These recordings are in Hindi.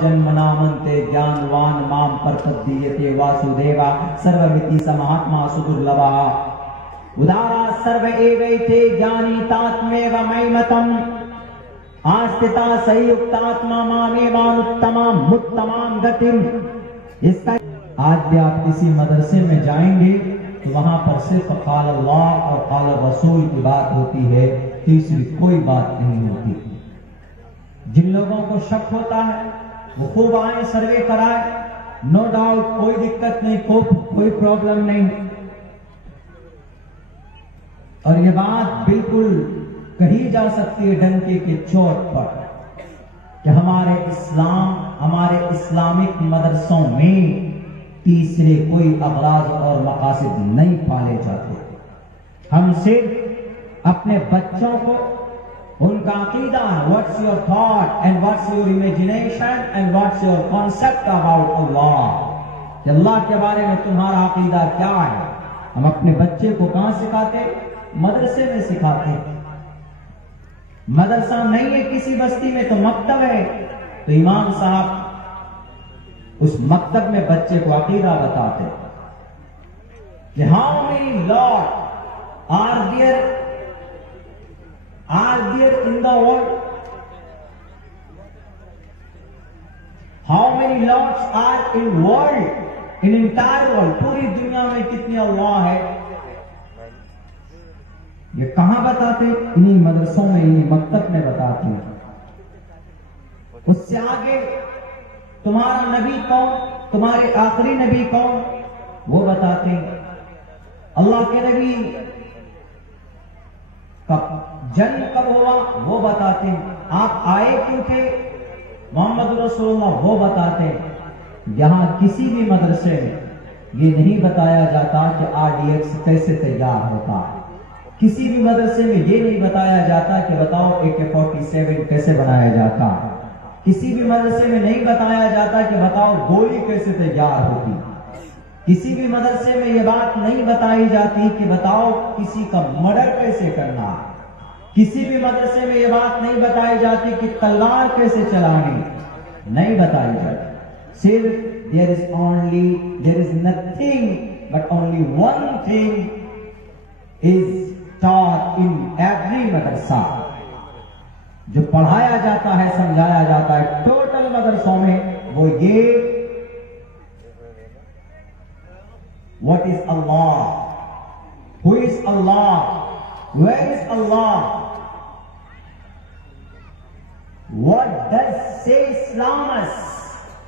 जन्मनामन्ते ज्ञानवान माम प्रपद्यते वासुदेवा सर्वमिति स महात्मा सुदुर्लभः उदारा सर्व एवैते ज्ञानी तात्मेव मयिमतम् आस्थिता संयुक्तात्मा मामेवानुत्तमां मुत्तमां गतिम। इसका आज भी आप किसी मदरसे में जाएंगे तो वहां पर सिर्फ क़ाल अल्लाह और क़ाल रसूल की बात होती है, तीसरी कोई बात नहीं होती। जिन लोगों को शक होता है वो खूब आए, सर्वे कराए, नो डाउट, कोई दिक्कत नहीं, कोई प्रॉब्लम नहीं। और ये बात बिल्कुल कही जा सकती है डंके के चोट पर कि हमारे इस्लामिक मदरसों में तीसरे कोई अगराज और मकासद नहीं पाले जाते। हम सिर्फ अपने बच्चों को उनका अकीदा, what's your thought and what's your imagination and what's your concept about Allah, कि अल्लाह के बारे में तुम्हारा अकीदा क्या है, हम अपने बच्चे को कहां सिखाते? मदरसे में सिखाते। मदरसा नहीं है किसी बस्ती में तो मकतब है, तो इमाम साहब उस मकतब में बच्चे को अकीदा बताते कि how many lord are there in the world, how many lords are in world, in entire world, पूरी दुनिया में कितने अल्लाह है, ये कहां बताते? इन्हीं मदरसों में, इन्हीं मकतब में बताते हैं। उससे आगे तुम्हारा नबी कौन, तुम्हारे आखिरी नबी कौन, वो बताते हैं। अल्लाह के नबी कब जन्म कब हुआ वो बताते हैं। आप आए क्यों थे, मोहम्मद रसूलुल्लाह, वो बताते हैं। यहां किसी भी मदरसे में ये नहीं बताया जाता कि RDX कैसे तैयार होता है। किसी भी मदरसे में ये नहीं बताया जाता कि बताओ AK-47 कैसे बनाया जाता है। किसी भी मदरसे में नहीं बताया जाता कि बताओ गोली कैसे तैयार होती। किसी भी मदरसे में ये बात नहीं बताई जाती कि बताओ किसी का मर्डर कैसे करना। किसी भी मदरसे में ये बात नहीं बताई जाती कि तलवार कैसे चलानी, नहीं बताई जाती। सिर्फ there is nothing but only one thing is taught in every madrasa, जो पढ़ाया जाता है, समझाया जाता है टोटल मदरसों में, वो ये what is Allah, who is Allah, where is Allah, what does say Islam,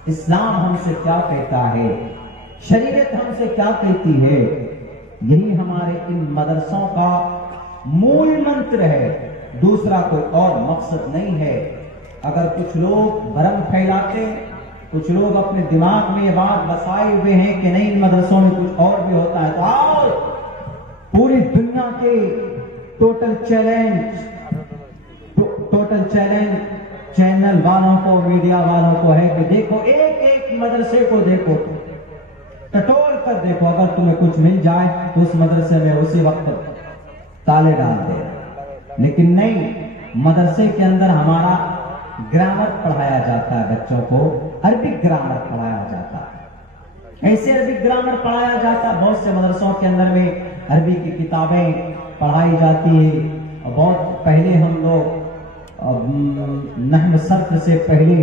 इस्लाम हमसे क्या कहता है, शरीयत हमसे क्या कहती है। यही हमारे इन मदरसों का मूल मंत्र है, दूसरा कोई और मकसद नहीं है। अगर कुछ लोग भ्रम फैलाते, कुछ लोग अपने दिमाग में ये बात बसाए हुए हैं कि नहीं इन मदरसों में कुछ और भी होता है, तो आओ पूरी दुनिया के टोटल चैलेंज चैनल वालों को, मीडिया वालों को है कि देखो एक एक मदरसे को देखो, टटोल कर देखो, अगर तुम्हें कुछ मिल जाए तो उस मदरसे में उसी वक्त ताले डाल दे। लेकिन नहीं, मदरसे के अंदर हमारा ग्रामर पढ़ाया जाता है, बच्चों को अरबिक ग्रामर पढ़ाया जाता है। ऐसे अरबिक ग्रामर पढ़ाया जाता है, बहुत से मदरसों के अंदर में अरबी की किताबें पढ़ाई जाती है। बहुत पहले हम लोग नहव सर्फ से पहले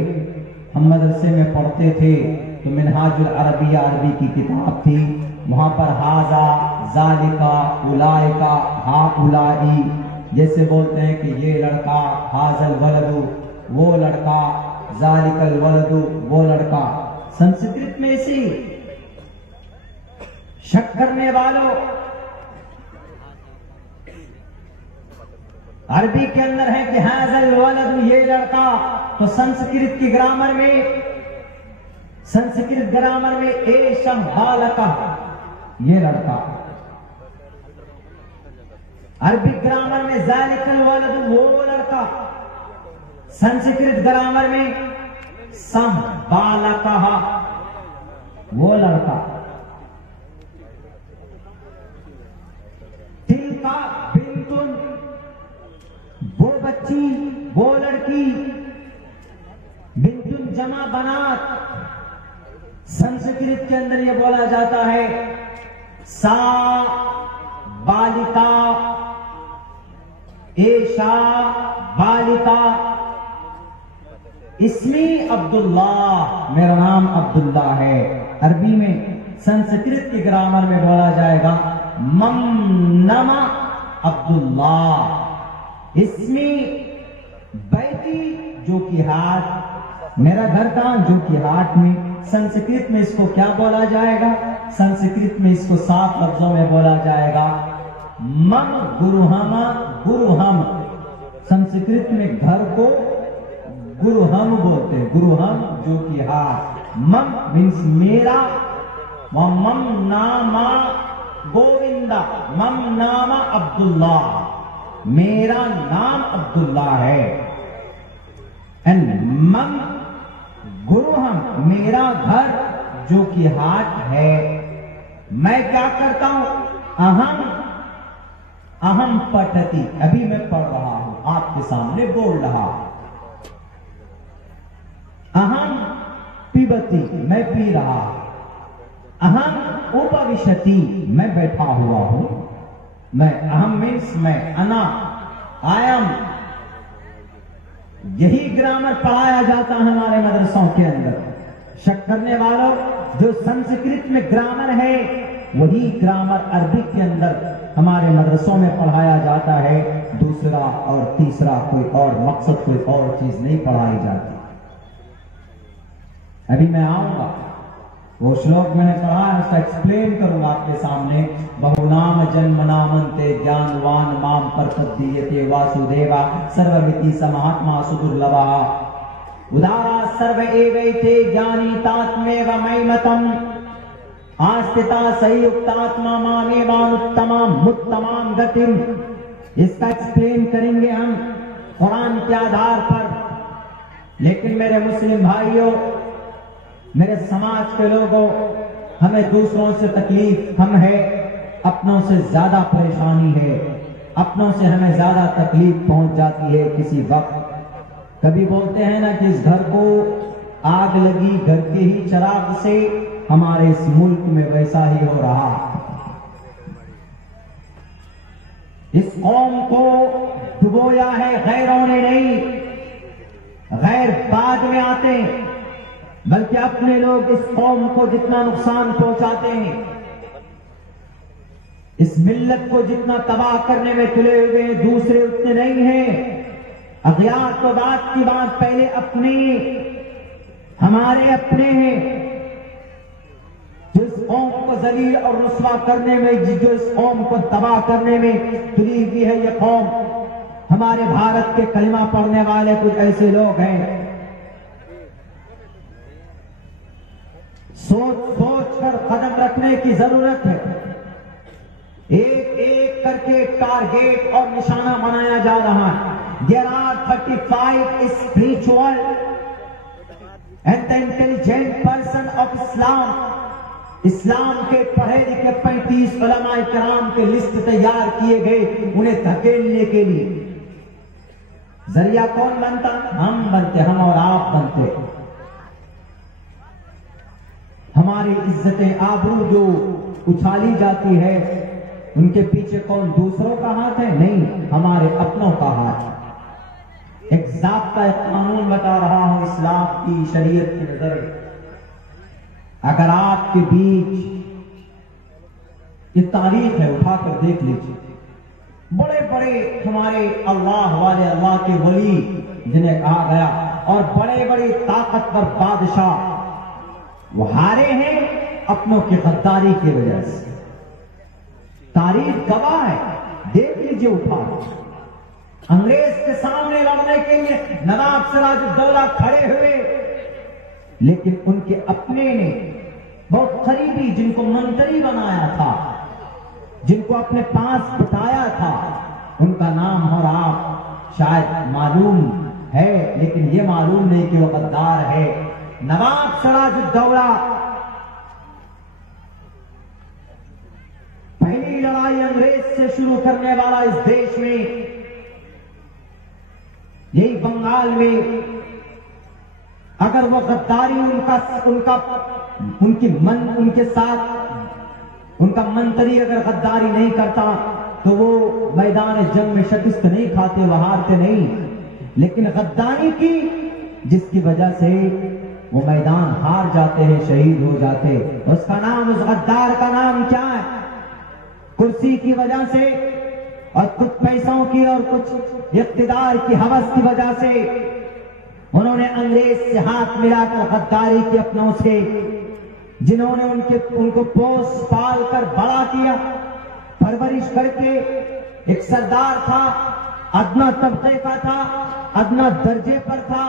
हम मदरसे में पढ़ते थे तो मिनहाजुल अरबिया अरबी की किताब थी, वहां पर हाजा, जालिका, उलाइका, हा उलाई जैसे बोलते हैं कि ये लड़का, हाजल वलदु वो लड़का, जालिकल वलदु वो लड़का। संस्कृत में इसी शक करने वालों, अरबी के अंदर है कि हाजल वलदु ये लड़का, तो संस्कृत की ग्रामर में, संस्कृत ग्रामर में एशम बालका ये लड़का, अरबिक ग्रामर में जालिकल वलद वो लड़का, संस्कृत ग्रामर में सम बालका वो लड़का, तिलका बिंतुन वो बच्ची वो लड़की, बिंतुन जमा बनात संस्कृत के अंदर यह बोला जाता है सा बालिका, एशा बालिका, इस्मी अब्दुल्ला, मेरा नाम अब्दुल्ला है। अरबी में संस्कृत की ग्रामर में बोला जाएगा मम नमा अब्दुल्ला, इस्मी बैती जो कि हाट, मेरा घर था जो कि हाट में। संस्कृत में इसको क्या बोला जाएगा? संस्कृत में इसको साफ लफ्जों में बोला जाएगा मम गुरुहम, गुरुहम। संस्कृत में घर को गुरुहम बोलते हैं, गुरुहम जो कि हाट। मम मीन्स मेरा, मम नामा गोविंदा, मम नामा अब्दुल्ला, मेरा नाम अब्दुल्ला है। एंड मम गुरुहम, मेरा घर जो कि हाट है। मैं क्या करता हूं? अहम, अहम पठती, अभी मैं पढ़ रहा हूं, आपके सामने बोल रहा हूं। अहम पिबती, मैं पी रहा हूं। अहम उपविशति, मैं बैठा हुआ हूं। मैं, अहम मीन्स मैं, अना, आई एम। यही ग्रामर पढ़ाया जाता है हमारे मदरसों के अंदर। शक करने वालों, जो संस्कृत में ग्रामर है वही ग्रामर अरबी के अंदर हमारे मदरसों में पढ़ाया जाता है। दूसरा और तीसरा कोई और मकसद, कोई और चीज नहीं पढ़ाई जाती। अभी मैं आऊंगा, वो श्लोक मैंने पढ़ा है उसका एक्सप्लेन करूंगा आपके सामने। बहुनाम जन्म नामंते ज्ञानवान माम प्रपद्यते वासुदेवा सर्वमिति समहात्मा सुदुर्लभा उदारा सर्व एवैते ज्ञानी तात्मेव मयिमतम आस्थिता संयुक्तात्मा मामेवानुत्तमाम मुत्तमाम गतिम। इसका एक्सप्लेन करेंगे हम कुरान के आधार पर। लेकिन मेरे मुस्लिम भाइयों, मेरे समाज के लोगों, हमें दूसरों से तकलीफ कम है, अपनों से ज्यादा परेशानी है। अपनों से हमें ज्यादा तकलीफ पहुंच जाती है किसी वक्त। कभी बोलते हैं ना कि इस घर को आग लगी घर के ही चिराग से, हमारे इस मुल्क में वैसा ही हो रहा। इस कौम को डुबोया है गैरों ने नहीं, गैर बाद में आते हैं, बल्कि अपने लोग इस कौम को जितना नुकसान पहुंचाते हैं, इस मिल्लत को जितना तबाह करने में तुले हुए हैं, दूसरे उतने नहीं हैं। अगियात तो बात की बात, पहले अपने, हमारे अपने हैं। जिस कौम को जलील और रुस्वा करने में, जो इस कौम को तबाह करने में तुली हुई है ये कौम, हमारे भारत के कलिमा पढ़ने वाले कुछ ऐसे लोग हैं। सोच सोच कर कदम रखने की जरूरत है। एक एक करके टारगेट और निशाना बनाया जा रहा है। There are 35 spiritual and the intelligent person of Islam. इस्लाम के पढ़े लिखे 35 उलमाए किराम के लिस्ट तैयार किए गए उन्हें धकेलने के लिए। जरिया कौन बनता? हम बनते, हम और आप बनते। हमारी इज्जत आबरू जो उछाली जाती है, उनके पीछे कौन? दूसरों का हाथ है? नहीं, हमारे अपनों का हाथ। एक ज़ाब्ता, एक कानून बता रहा हूं इस्लाम की शरीयत की नजर। अगर आपके बीच ये तारीख है, उठाकर देख लीजिए, बड़े बड़े हमारे अल्लाह वाले, अल्लाह के वली जिन्हें कहा गया, और बड़े बड़े ताकतवर बादशाह, वो हारे हैं अपनों की गद्दारी की वजह से। तारीख गवाह है, देख लीजिए उठा। अंग्रेज के सामने लड़ने के लिए नवाब सिराजुद्दौला खड़े हुए, लेकिन उनके अपने ने, बहुत करीबी, जिनको मंत्री बनाया था, जिनको अपने पास बिठाया था, उनका नाम और आप शायद मालूम है, लेकिन ये मालूम नहीं कि वो गद्दार है। नवाब सिराजुद्दौला पहली लड़ाई अंग्रेज से शुरू करने वाला इस देश में, यही बंगाल में अगर वो गद्दारी उनके साथ उनका मंत्री अगर गद्दारी नहीं करता तो वो मैदान जंग में शिकस्त नहीं खाते, वो हारते नहीं। लेकिन गद्दारी की जिसकी वजह से वो मैदान हार जाते हैं, शहीद हो जाते। उसका नाम, उस गद्दार का नाम क्या है? कुर्सी की वजह से और कुछ पैसों की और कुछ इख्तिदार की हवस की वजह से उन्होंने अंग्रेज से हाथ मिलाकर गद्दारी की अपनों से, जिन्होंने उनको पोस पाल कर बड़ा किया, परवरिश करके। एक सरदार था, अदना तबके का था, अदना दर्जे पर था,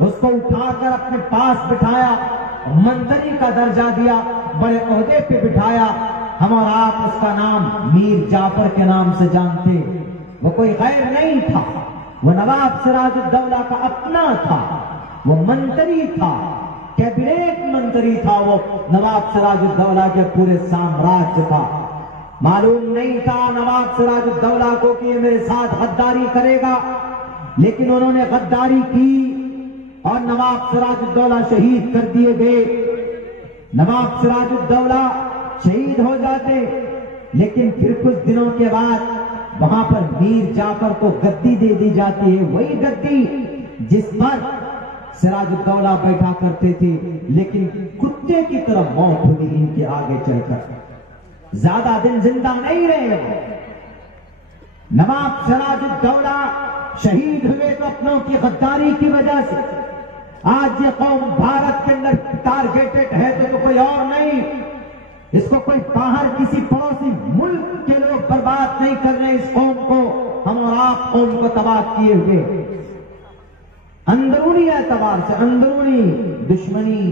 उसको उठाकर अपने पास बिठाया, मंत्री का दर्जा दिया, बड़े ओहदे पे बिठाया। हम और आप उसका नाम मीर जाफर के नाम से जानते। वो कोई गैर नहीं था, वो नवाब सिराजुद्दौला का अपना था, वो मंत्री था, कैबिनेट मंत्री था, वो नवाब सिराजुद्दौला के पूरे साम्राज्य का। मालूम नहीं था नवाब सिराजुद्दौला को कि ये मेरे साथ गद्दारी करेगा, लेकिन उन्होंने गद्दारी की और नवाब सिराजुद्दौला शहीद कर दिए गए। नवाब सिराजुद्दौला शहीद हो जाते, लेकिन फिर कुछ दिनों के बाद वहां पर मीर जाफर को गद्दी दे दी जाती है, वही गद्दी जिस पर सिराजुद्दौला बैठा करते थे। लेकिन कुत्ते की तरह मौत हुई इनके आगे चलकर, ज्यादा दिन जिंदा नहीं रहे। नवाब सिराजुद्दौला शहीद हुए तो अपनों की गद्दारी की वजह से। आज ये कौम भारत के अंदर टारगेटेड है तो कोई और नहीं, इसको कोई बाहर किसी पड़ोसी मुल्क के लोग बर्बाद नहीं कर रहे। इस कौम को, हम और आप कौम को तबाह किए हुए, अंदरूनी एतबार से अंदरूनी दुश्मनी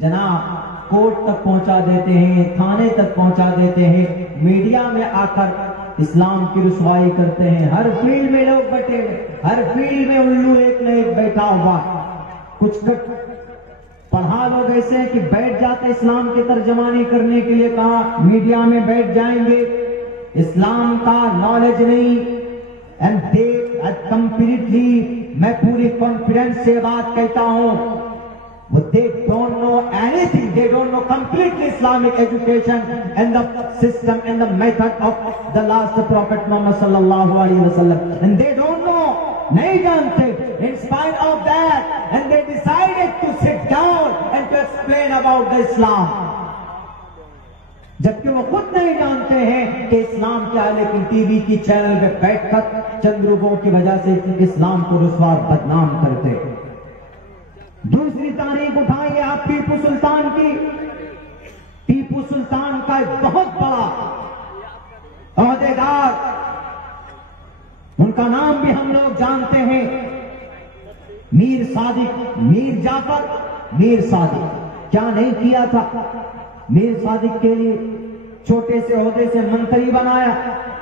जनाब कोर्ट तक पहुंचा देते हैं, थाने तक पहुंचा देते हैं, मीडिया में आकर इस्लाम की रुसवाई करते हैं। हर फील्ड में लोग बैठे हुए, हर फील्ड में उल्लू एक न एक बैठा हुआ। कुछ पढ़ा लोग ऐसे हैं कि बैठ जाते इस्लाम की तर्जमानी करने के लिए, कहा मीडिया में बैठ जाएंगे, इस्लाम का नॉलेज नहीं। एंड दे कंप्लीटली, मैं पूरी कॉन्फिडेंस से बात कहता हूं, they don't know anything, they don't know completely Islamic education and the system and the method of the last prophet Muhammad sallallahu alaihi wasallam, and they don't know, nahi jante. In spite of that, and they decided to sit down and to explain about the Islam, जबकि वो खुद नहीं जानते हैं कि इस्लाम क्या है, लेकिन टीवी की चैनल पे बैठकर चंद लोगों की वजह से इस्लाम को रुसवा बदनाम करते। दूसरी तारीख उठाइए आप टीपू सुल्तान की। टीपू सुल्तान का एक बहुत बड़ा ओहदेदार, उनका नाम भी हम लोग जानते हैं, मीर सादिक, मीर जाफर, मीर सादिक। क्या नहीं किया था मीर सादिक के लिए? छोटे से ओहदे से मंत्री बनाया,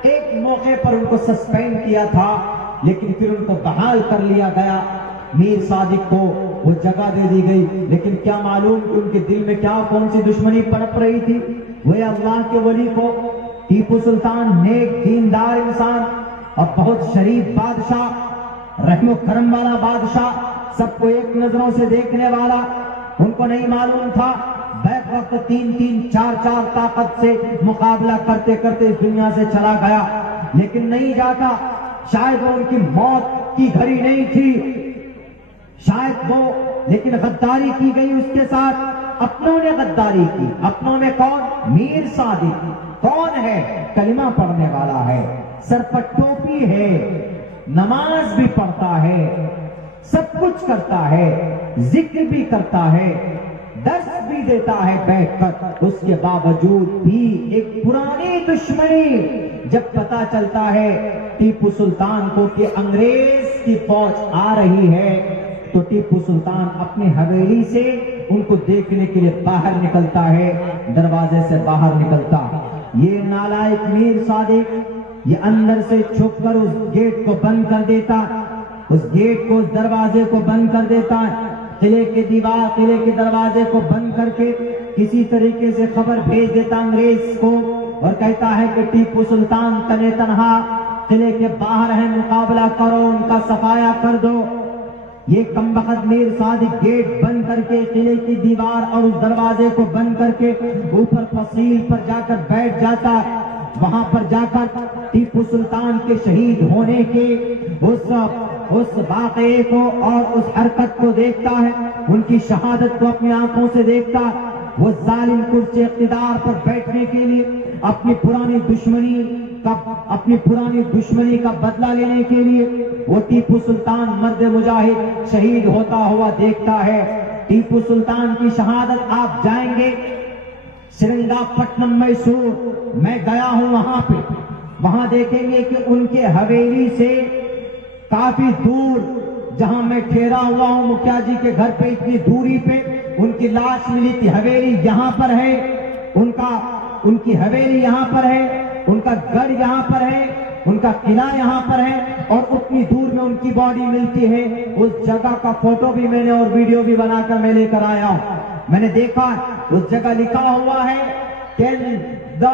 एक मौके पर उनको सस्पेंड किया था, लेकिन फिर उनको बहाल कर लिया गया। मीर सादिक को वो जगह दे दी गई, लेकिन क्या मालूम कि उनके दिल में क्या कौन सी दुश्मनी पनप रही थी। वह अल्लाह के वली को, टीपू सुल्तान नेक दीनदार इंसान और बहुत शरीफ बादशाह, रहमो करम वाला बादशाह, सबको एक नजरों से देखने वाला, उनको नहीं मालूम था बैक वक्त 3-3, 4-4 ताकत से मुकाबला करते करते इस दुनिया से चला गया, लेकिन नहीं जाता। शायद वो उनकी मौत की घड़ी नहीं थी, शायद वो, लेकिन गद्दारी की गई उसके साथ। अपनों ने गद्दारी की। अपनों में कौन? मीर सादिक। कौन है? कलिमा पढ़ने वाला है, सर पर टोपी है, नमाज भी पढ़ता है, सब कुछ करता है, जिक्र भी करता है, दर्स भी देता है बैठकर। उसके बावजूद भी एक पुरानी दुश्मनी जब पता चलता है टीपू सुल्तान को कि अंग्रेज की फौज आ रही है, तो टीपू सुल्तान अपनी हवेली से उनको देखने के लिए बाहर निकलता है, दरवाजे से बाहर निकलता। ये नालायक मीर सादिक ये अंदर से छुपकर उस गेट को बंद कर देता, उस गेट को, उस दरवाजे को बंद कर देता। किले की दीवार, किले के दरवाजे को बंद करके किसी तरीके से खबर भेज देता अंग्रेज को और कहता है कि टीपू सुल्तान तने तनहा किले के बाहर है, मुकाबला करो, उनका सफाया कर दो। ये कमबख्त मीर सादिक गेट बंद करके किले की दीवार और उस दरवाजे को बंद करके ऊपर फसील पर जाकर बैठ जाता है। वहां पर जाकर टीपू सुल्तान के शहीद होने के उस वाक़े को और उस हरकत को देखता है, उनकी शहादत को अपनी आंखों से देखता है। वो जालिम कुर्सी इख्तिदार पर बैठने के लिए अपनी पुरानी दुश्मनी का बदला लेने के लिए वो टीपू सुल्तान मर्द मुजाहिद शहीद होता हुआ देखता है। टीपू सुल्तान की शहादत आप जाएंगे श्रृंगापट्टनम मैसूर, मैं गया हूं वहां पे, वहां देखेंगे कि उनके हवेली से काफी दूर जहां मैं ठहरा हुआ हूं मुखिया जी के घर पे, इतनी दूरी पे उनकी लाश मिली थी। हवेली यहां पर है, उनकी हवेली यहां पर है, उनका गढ़ यहां पर है, उनका किला यहां पर है और उतनी दूर में उनकी बॉडी मिलती है। उस जगह का फोटो भी मैंने और वीडियो भी बनाकर मैं लेकर आया हूं। मैंने देखा उस जगह लिखा हुआ है the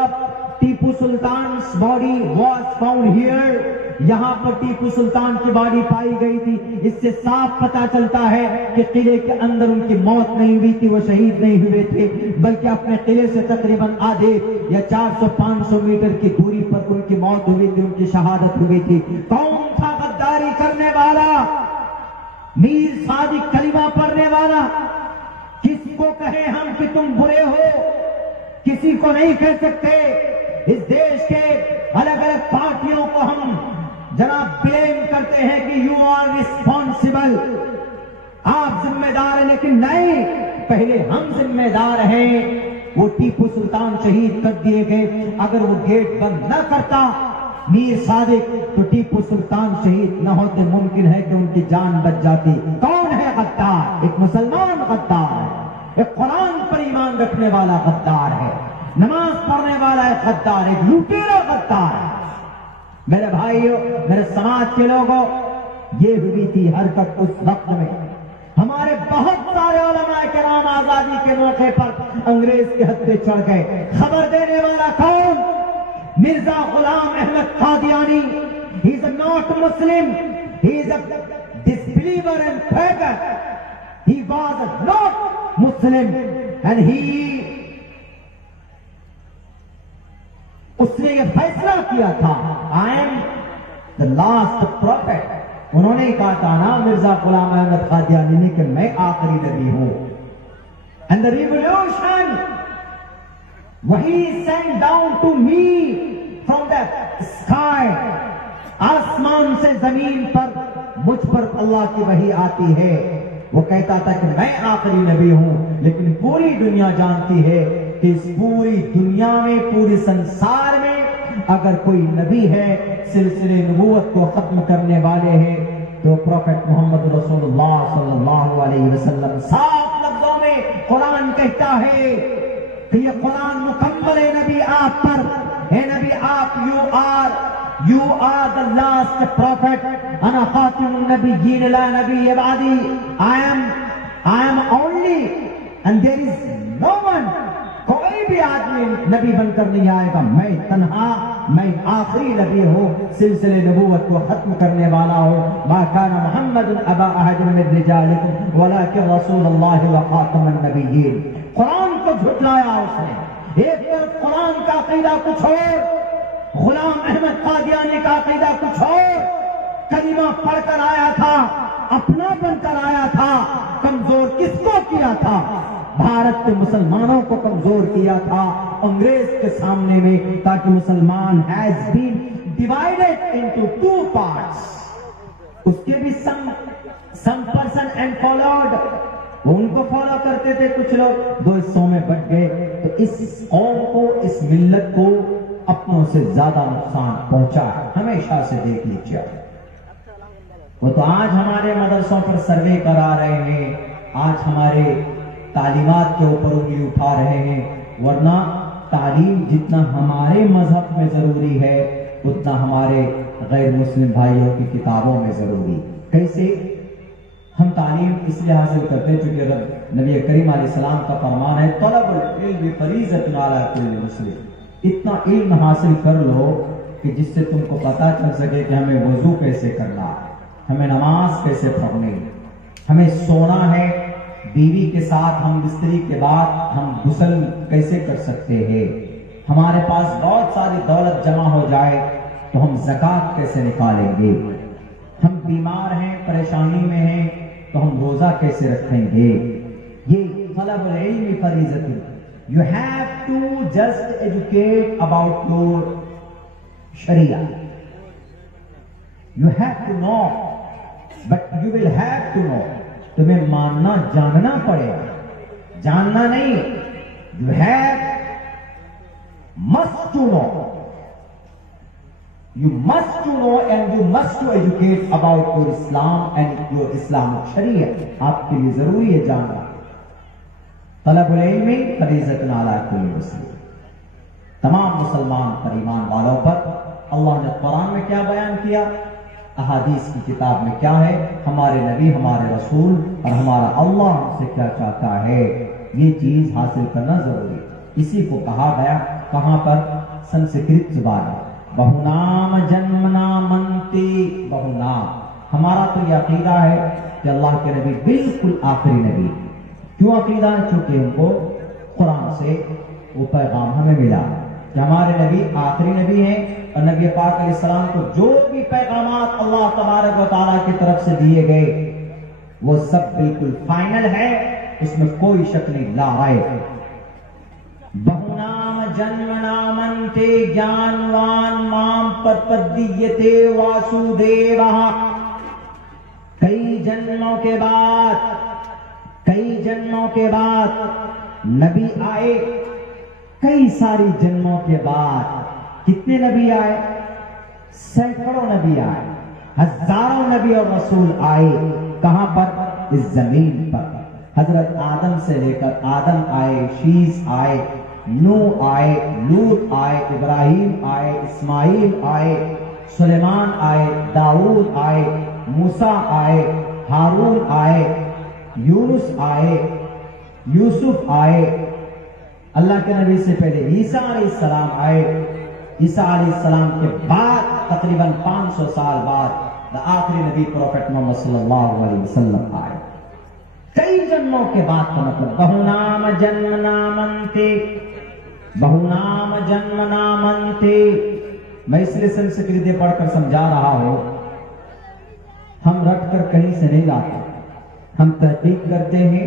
Tipu Sultan body was found here, यहां पर टीपू सुल्तान की बॉडी पाई गई थी। इससे साफ पता चलता है कि किले के अंदर उनकी मौत नहीं हुई थी, वो शहीद नहीं हुए थे, बल्कि अपने किले से तकरीबन आधे या 400-500 मीटर की दूरी पर उनकी मौत हुई थी, उनकी शहादत हुई थी। कौन था गद्दारी करने वाला? मीर सादिक कलिमा पढ़ने वाला। किसको कहे हम कि तुम बुरे हो? किसी को नहीं कह सकते। इस देश के अलग अलग पार्टियों को हम जनाब ब्लेम करते हैं कि यू आर रिस्पॉन्सिबल, आप जिम्मेदार हैं, लेकिन नहीं, पहले हम जिम्मेदार हैं। वो टीपू सुल्तान शहीद कर दिए गए। अगर वो गेट बंद न करता मीर सादिक तो टीपू सुल्तान शहीद न होते, मुमकिन है कि उनकी जान बच जाती। कौन है गद्दार? एक मुसलमान गद्दार है, एक कुरान पर ईमान रखने वाला गद्दार है, नमाज पढ़ने वाला एक गद्दार, एक लुटेरा गद्दार है। मेरे भाइयों, मेरे समाज के लोगों, ये हुई थी हरकत उस वक्त में। हमारे बहुत सारे उलमाए किराम आजादी के मौके पर अंग्रेज के हद पे चढ़ गए। खबर देने वाला कौन? Mirza Ghulam Ahmad Qadiani. He is not Muslim, he is a disbeliever and pagan, he was not Muslim and उसने ये फैसला किया था, I am the last prophet. उन्होंने ही कहा था ना मिर्जा गुलाम अहमद कादियानी ने कि मैं आखिरी नबी हूं। एंड द रिवोल्यूशन वही send down to me from the sky, आसमान से जमीन पर मुझ पर अल्लाह की वही आती है। वो कहता था कि मैं आखिरी नबी हूं, लेकिन पूरी दुनिया जानती है कि इस पूरी दुनिया में, पूरे संसार में अगर कोई नबी है, सिलसिले नबूवत को खत्म करने वाले हैं, तो प्रोफेट मोहम्मद रसूलुल्लाह सल्लल्लाहु अलैहि वसल्लम। साफ लफ्जों में कुरान कहता है कि ये कुरान मुकम्मल है नबी आप पर, है नबी आप, you are the last prophet, ana khatimun nabiyyin la nabiyya ba'di, I am only and there is no one, कोई भी आदमी नबी बनकर नहीं आएगा, मैं तन्हा, मैं आखिरी नबी हूं, सिलसिले नबूवत को खत्म करने वाला हूं। मा काना मुहम्मदुन अबा अहदिन मिन रिजालिकुम वलाकिन रसूलुल्लाह व खातमुन नबिय्यीन। कुरान को झुठलाया उसने। एक तरफ कुरान का अकीदा कुछ और, गुलाम अहमद कादियानी का अकीदा कुछ और। कलिमा पढ़कर आया था, अपना बनकर आया था। कमजोर किसको किया था? भारत के मुसलमानों को कमजोर किया था अंग्रेज के सामने में, ताकि मुसलमान has been divided into 2 parts. उसके भी सम पर्सन एंड फॉलोड, उनको फॉलो करते थे कुछ लोग, 2 हिस्सों में बट गए। तो इस कौम को, इस मिल्लत को अपनों से ज्यादा नुकसान पहुंचा है, हमेशा से देख लीजिए। वो तो आज हमारे मदरसों पर सर्वे करा रहे हैं, आज हमारे तालीमात के ऊपर उंगली उठा रहे हैं, वरना तालीम जितना हमारे मजहब में जरूरी है उतना हमारे गैर मुस्लिम भाइयों की किताबों में जरूरी। कैसे? हम तालीम इसलिए हासिल करते हैं क्योंकि नबी करीम अलैहिस्सलाम का फरमान है, तलबुल इल्म फरीज़तुन अला कुल्लि मुस्लिम। इतना इल्म हासिल कर लो कि जिससे तुमको पता चल सके कि हमें वजू कैसे करना है, हमें नमाज कैसे पढ़नी, हमें सोना है, बीवी के साथ हम बिस्तरी के बाद हम गुस्ल कैसे कर सकते हैं, हमारे पास बहुत सारी दौलत जमा हो जाए तो हम ज़कात कैसे निकालेंगे, हम बीमार हैं, परेशानी में हैं तो हम रोजा कैसे रखेंगे। ये तलबुल इल्म फरीज़तुन, you have to just educate about your sharia, you have to know, but you will have to know, तुम्हें मानना जानना पड़ेगा, जानना नहीं, you have must to know, you must to know and you must to educate about your Islam and your Islamic Sharia, आपके लिए जरूरी है जानना। तलबुल इल्म फरीज़तुन अला कुल्लि मुस्लिम, तमाम मुसलमान पर, ईमान वालों पर अल्लाह ने कुरान में क्या बयान किया, अहादीस की किताब में क्या है, हमारे नबी, हमारे रसूल और हमारा अल्लाह हमसे क्या चाहता है, ये चीज हासिल करना जरूरी। इसी को कहा गया, कहां पर, संस्कृत जुबान में, बहुनाम जन्मना मनते बहुनाम। हमारा तो यह अकीदा है कि अल्लाह के नबी बिल्कुल आखिरी नबी। क्यों अकीदा है? चूंकि उनको कुरान से वो पैगाम हमें मिला कि हमारे नबी आखिरी नबी हैं और नबी पाक अलैहिस्सलाम को जो भी पैगामात अल्लाह तबारक व तआला की तरफ से दिए गए वो सब बिल्कुल फाइनल है, उसमें कोई शक नहीं, ला राय। बहुनाम जन्मनामन्ते ज्ञानवान माम प्रपद्यते वासुदेवः। कई जन्मों के बाद, कई जन्मों के बाद नबी आए, कई सारी जन्मों के बाद कितने नबी आए? सैकड़ों नबी आए, हजारों नबी और रसूल आए। कहां पर? इस जमीन पर। हजरत आदम से लेकर आदम आए, शीस आए, नूह आए, लूत आए, इब्राहिम आए, इस्माइल आए, सुलेमान आए, दाऊद आए, मूसा आए, हारून आए, यूनुस आए, यूसुफ आए। अल्लाह के नबी से पहले ईसा अलैहिस्सलाम आए। ईसा अलैहिस्सलाम के बाद तकरीबन 500 साल बाद आखिरी नबी प्रोफेट मोहम्मद सल्लल्लाहु अलैहि वसल्लम आए। कई जन्मों के बाद का मतलब बहुनाम जन्मनामन्ते, बहुनाम जन्मनामन्ते। मैं इसलिए संस्कृत पढ़कर समझा रहा हूं, हम रट कर कहीं से नहीं लाते, हम तहकीक करते हैं,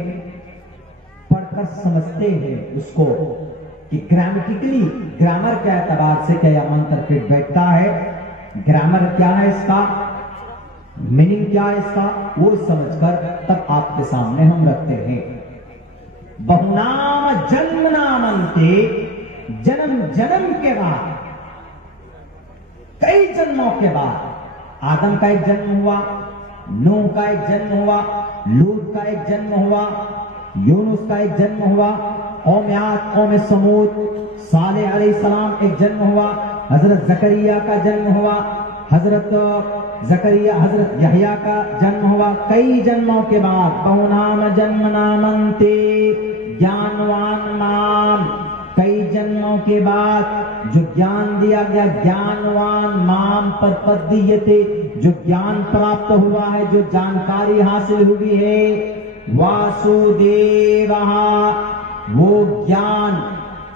पढ़कर समझते हैं उसको कि ग्रामेटिकली, ग्रामर के एतबार से क्या यह मंत्र फिट बैठता है, ग्रामर क्या है इसका, मीनिंग क्या है इसका, वो समझकर तब आपके सामने हम रखते हैं। बहुनाम जन्मनामन्ते, जन्म जन्म के बाद, कई जन्मों के बाद आदम का एक जन्म हुआ, नूह का एक जन्म हुआ, लूत का एक जन्म हुआ, यूनुस का एक जन्म हुआ, कौम आद, कौम समूद, सालेह अलैहिस्सलाम एक जन्म हुआ, हजरत जकरिया का जन्म हुआ, हजरत जकरिया, हजरत यहया का जन्म हुआ। कई जन्मों के बाद बहुनाम जन्मनामन्ते, ज्ञानवान नाम, कई जन्मों के बाद जो ज्ञान दिया गया, ज्ञानवान नाम पर पद्यते, जो ज्ञान प्राप्त हुआ है, जो जानकारी हासिल हुई है, वासुदेवः, वो ज्ञान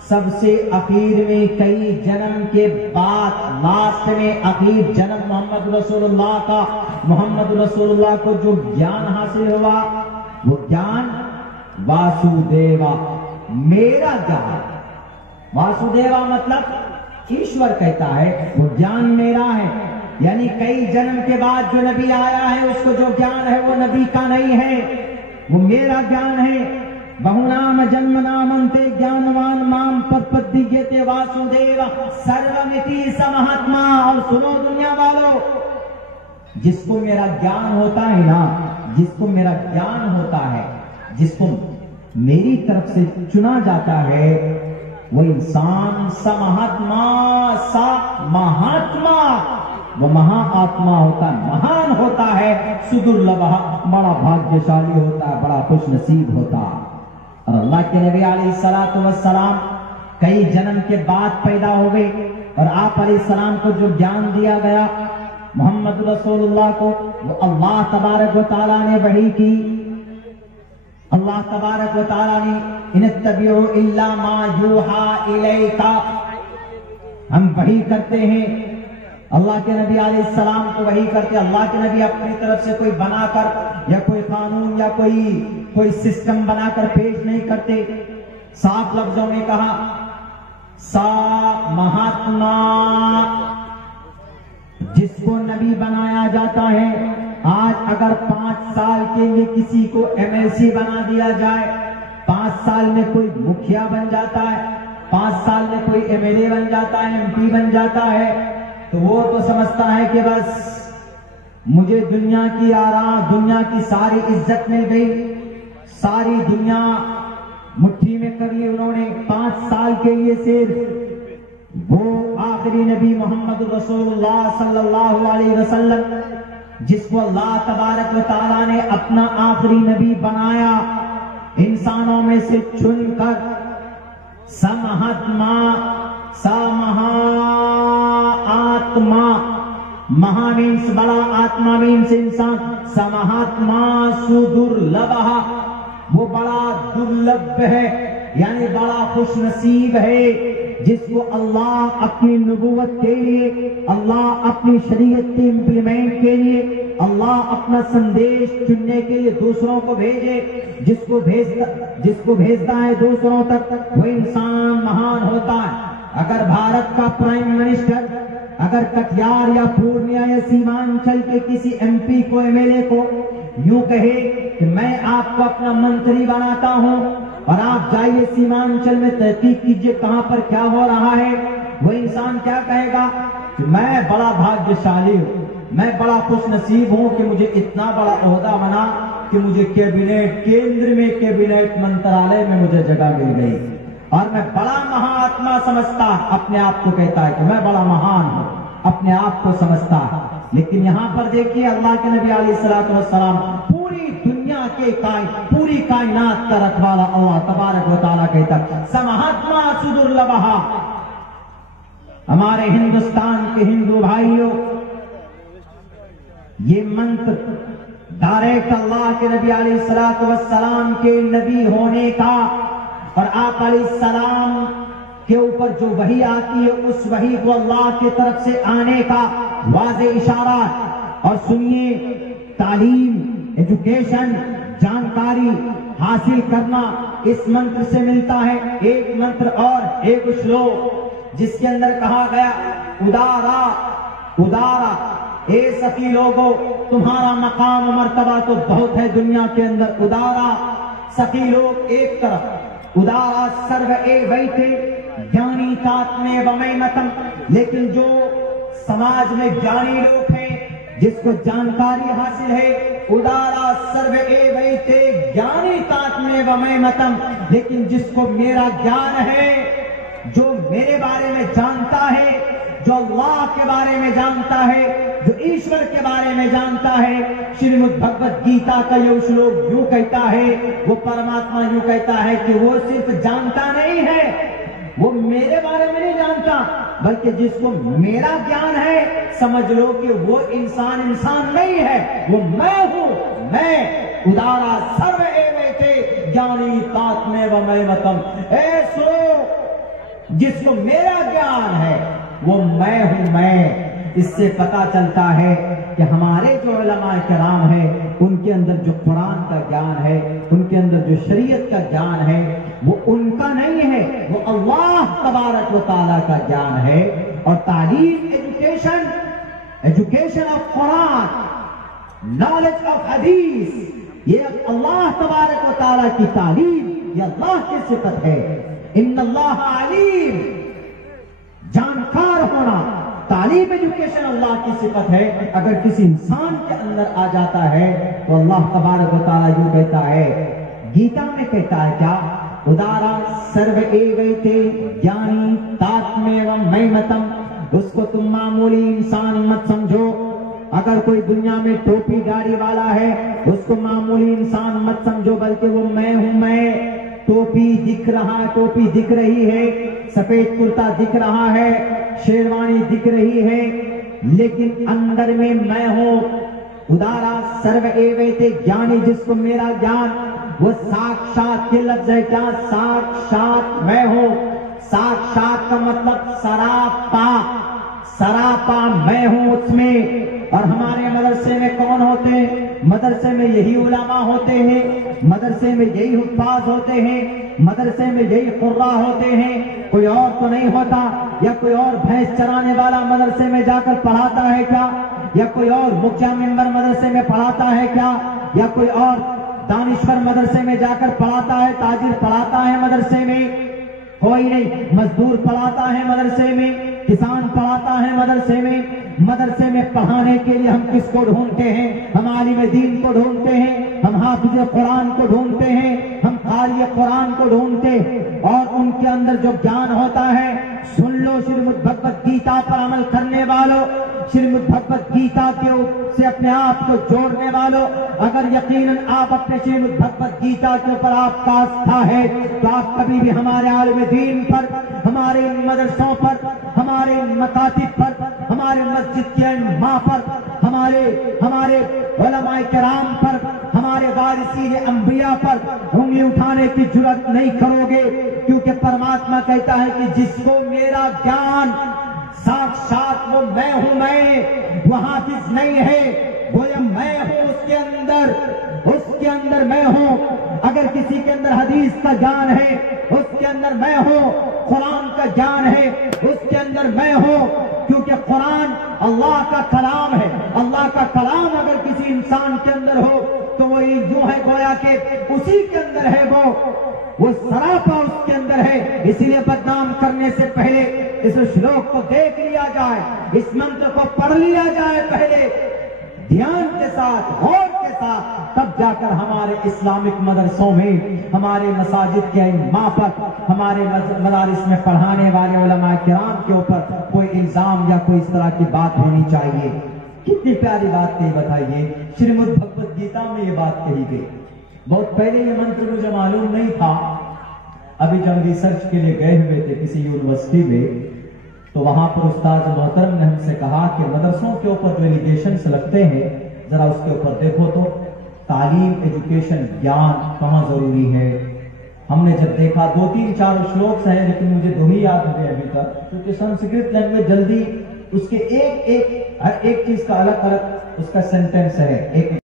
सबसे आखिर में, कई जन्म के बाद, लास्ट में आखिर जन्म मोहम्मद रसूलुल्लाह का, मोहम्मद रसूलुल्लाह को जो ज्ञान हासिल हुआ, वो ज्ञान वासुदेवा, मेरा ज्ञान। वासुदेवा मतलब ईश्वर कहता है वो ज्ञान मेरा है, यानी कई जन्म के बाद जो नबी आया है उसको जो ज्ञान है वो नबी का नहीं है, वो मेरा ज्ञान है। बहुनाम जन्मनामन्ते ज्ञानवान माम प्रपद्यते वासुदेव सर्वमिति स महात्मा। और सुनो दुनिया वालों, जिसको मेरा ज्ञान होता है ना, जिसको मेरा ज्ञान होता है, जिसको मेरी तरफ से चुना जाता है, वो इंसान स महात्मा, सा महात्मा, वो महाआत्मा होता है, महान होता है, सुदुर्लभ, बड़ा भाग्यशाली होता है, बड़ा खुश नसीब होता है। और अल्लाह के नबी अलैहिस्सलातु वस्सलाम कई जन्म के बाद पैदा हो गए और आप अलैहिस्सलाम को जो ज्ञान दिया गया मोहम्मद रसूलुल्लाह को वो अल्लाह तबारक व तआला ने वही की। अल्लाह तबारक व तआला ने इनत्तबिउ इल्ला मा यूहा इलैका, हम वही करते हैं। अल्लाह के नबी अलैहिस्सलाम को वही करते। अल्लाह के नबी अपनी तरफ से कोई बनाकर या कोई कानून या कोई सिस्टम बनाकर पेश नहीं करते। साफ लफ्जों में कहा, सा महात्मा जिसको नबी बनाया जाता है। आज अगर 5 साल के लिए किसी को एमएलसी बना दिया जाए, 5 साल में कोई मुखिया बन जाता है, 5 साल में कोई एमएलए बन जाता है, एमपी बन जाता है, तो वो तो समझता है कि बस मुझे दुनिया की आराम, दुनिया की सारी इज्जत मिल गई, सारी दुनिया मुट्ठी में कर ली उन्होंने। 5 साल के लिए सिर्फ वो आखिरी नबी मोहम्मद रसूलुल्लाह सल्लल्लाहु अलैहि वसल्लम, जिसको अल्लाह तबारक व तआला ने अपना आखिरी नबी बनाया, इंसानों में से चुनकर समहात्मा, समहा आत्मा, महा मीन्स बड़ा, आत्मा मीन्स इंसान, समहात्मा सुदुर्लभः, वो बड़ा दुर्लभ है, यानी बड़ा खुश नसीब है जिसको अल्लाह अपनी नबूवत के लिए, अल्लाह अपनी शरीयत के इम्प्लीमेंट के लिए, अल्लाह अपना संदेश चुनने के लिए दूसरों को भेजे। जिसको भेजता है दूसरों तक, वो इंसान महान होता है। अगर भारत का प्राइम मिनिस्टर अगर कटिहार या पूर्णिया या सीमांचल के किसी एमपी को, एमएलए को यूं कहे कि मैं आपको अपना मंत्री बनाता हूं और आप जाइए सीमांचल में तहकीक कीजिए कहां पर क्या हो रहा है, वो इंसान क्या कहेगा कि मैं बड़ा भाग्यशाली हूं, मैं बड़ा खुश नसीब हूं कि मुझे इतना बड़ा ओहदा बना कि मुझे कैबिनेट, केंद्र में कैबिनेट मंत्रालय में मुझे जगह मिल गई और मैं बड़ा महात्मा समझता, अपने आप को कहता है कि मैं बड़ा महान हूं, अपने आप को समझता है। लेकिन यहां पर देखिए अल्लाह के नबी अलैहिस्सलातु वस्सलाम, पूरी दुनिया के पूरी कायनात का रखवाला अल्लाह तबारक व तआला कहता है समहात्मा सुदुर्लभः। हमारे हिंदुस्तान के हिंदू भाइयों, ये मंत्र डायरेक्ट अल्लाह के नबी अलैहिस्सलातु वस्सलाम के नबी होने का और आप अलैहिस्सलाम के ऊपर जो वही आती है उस वही को अल्लाह की तरफ से आने का वाज़े इशारा। और सुनिए, तालीम, एजुकेशन, जानकारी हासिल करना इस मंत्र से मिलता है। एक मंत्र और एक श्लोक जिसके अंदर कहा गया, उदारा उदारा, ए सखी लोगो तुम्हारा मकाम मर्तबा तो बहुत है दुनिया के अंदर। उदारा, सखी लोग एक तरफ, उदारा सर्व ए वैते ज्ञानी तात्मे वमय मतम, लेकिन जो समाज में ज्ञानी लोग हैं, जिसको जानकारी हासिल है, उदारा सर्व ए वैते ज्ञानी तात्मे वमय मतम, लेकिन जिसको मेरा ज्ञान है, जो मेरे बारे में जानता है, जो अल्लाह के बारे में जानता है, जो ईश्वर के बारे में जानता है, श्रीमद् भगवत गीता का ये श्लोक यूं कहता है, वो परमात्मा यूं कहता है कि वो सिर्फ जानता नहीं है, वो मेरे बारे में नहीं जानता, बल्कि जिसको मेरा ज्ञान है, समझ लो कि वो इंसान नहीं है, वो मैं हूं। मैं उदारा सर्व एवैते ज्ञानी तात्मे वमय मतम, ऐसो जिसको मेरा ज्ञान है वो मैं हूं। मैं, इससे पता चलता है कि हमारे जो उलमा किराम है उनके अंदर जो कुरान का ज्ञान है, उनके अंदर जो शरीयत का ज्ञान है, वो उनका नहीं है, वो अल्लाह तबारक व तआला का ज्ञान है। और तालीम, education of Quran, knowledge of हदीस, ये अल्लाह तबारक व तआला की तालीम, ये अल्लाह की सिफत है। इन्नल्लाह अलीम, जानकार होना, तालीम, एजुकेशन अल्लाह की सिफत है। अगर किसी इंसान के अंदर आ जाता है तो अल्लाह तबारक व तआला यूं कहता है, गीता में कहता है क्या, उदारा सर्व एवैते ज्ञानी तात्मेवं मयमतम, उसको तुम मामूली इंसान मत समझो। अगर कोई दुनिया में टोपी गाड़ी वाला है उसको मामूली इंसान मत समझो, बल्कि वो मैं हूं। मैं, टोपी दिख रहा, टोपी दिख रही है, सफेद कुर्ता दिख रहा है, शेरवानी दिख रही है, लेकिन अंदर में मैं हूं। उदारा सर्व एवेते ज्ञानी, जिसको मेरा ज्ञान वो साक्षात के लफ्ज है क्या? साक्षात मैं हूं। साक्षात का मतलब सरापा, सरापा मैं हूं उसमें। और हमारे मदरसे में कौन होते हैं? मदरसे में यही उलमा होते हैं, मदरसे में यही हुफ्फाज होते हैं, मदरसे में यही कुर्रा होते हैं। कोई और तो नहीं होता। या कोई और भैंस चराने वाला मदरसे में जाकर पढ़ाता है क्या? या कोई और मुखिया मेंबर मदरसे में पढ़ाता है क्या? या कोई और दानिश्वर मदरसे में जाकर पढ़ाता है, ताजिर पढ़ाता है मदरसे में? कोई नहीं। मजदूर पढ़ाता है मदरसे में, किसान पढ़ाता है मदरसे में। मदरसे में पढ़ाने के लिए हम किसको ढूंढते हैं? हम आलिम दीन को ढूंढते हैं, हम हाफिज कुरान को ढूंढते हैं, हम कारी कुरान को ढूंढते हैं। और उनके अंदर जो ज्ञान होता है, सुन लो श्रीमद् भगवत गीता पर अमल करने वालों, श्रीमद् भगवत गीता के से अपने आप को जोड़ने वालों, अगर यकीनन आप अपने श्रीमद् भगवत गीता के ऊपर आपका आस्था है तो आप कभी भी हमारे आलिम दीन पर, हमारे मदरसों पर, हमारे मकातिब पर, हमारे मस्जिद के माँ पर, हमारे उलमाए किराम पर, हमारे वारिसीन अंबिया पर उंगली उठाने की जुर्रत नहीं करोगे। क्योंकि परमात्मा कहता है कि जिसको मेरा ज्ञान साक्षात वो मैं हूं, मैं वो हाफिज नहीं है, वो मैं हूं उसके अंदर मैं हूं। अगर किसी के अंदर हदीस का ज्ञान है उसके अंदर मैं हूं, कुरान का ज्ञान है उसके अंदर मैं हूं। क्योंकि कुरान अल्लाह का कलाम है। अल्लाह का कलाम अगर किसी इंसान के अंदर हो तो वो यूं है गोया के उसी के अंदर है, वो सरापा उसके अंदर है। इसीलिए बदनाम करने से पहले इस श्लोक को देख लिया जाए, इस मंत्र को पढ़ लिया जाए पहले ध्यान के साथ, गौर के साथ, तब जाकर हमारे इस्लामिक मदरसों में, हमारे मसाजिद के इमाम पर, हमारे मदारिस में पढ़ाने वाले उलमा किराम के ऊपर कोई इल्जाम या कोई इस तरह की बात होनी चाहिए। कितनी प्यारी बात कही बताइए, श्रीमद् भगवत गीता में ये बात कही गई। बहुत पहले ये मंत्र मुझे मालूम नहीं था। अभी जब रिसर्च के लिए गए हुए थे किसी यूनिवर्सिटी में, तो वहां पर उस्ताद मोहतरम ने हमसे कहा कि मदरसों के ऊपर जो एलिगेशंस लगते हैं जरा उसके ऊपर देखो तो तालीम, एजुकेशन, ज्ञान कहाँ जरूरी है। हमने जब देखा 2-3-4 श्लोक हैं, लेकिन मुझे 2 ही याद हुए अभी तक, क्योंकि संस्कृत लैंग्वेज जल्दी उसके एक चीज का अलग अलग उसका सेंटेंस है। एक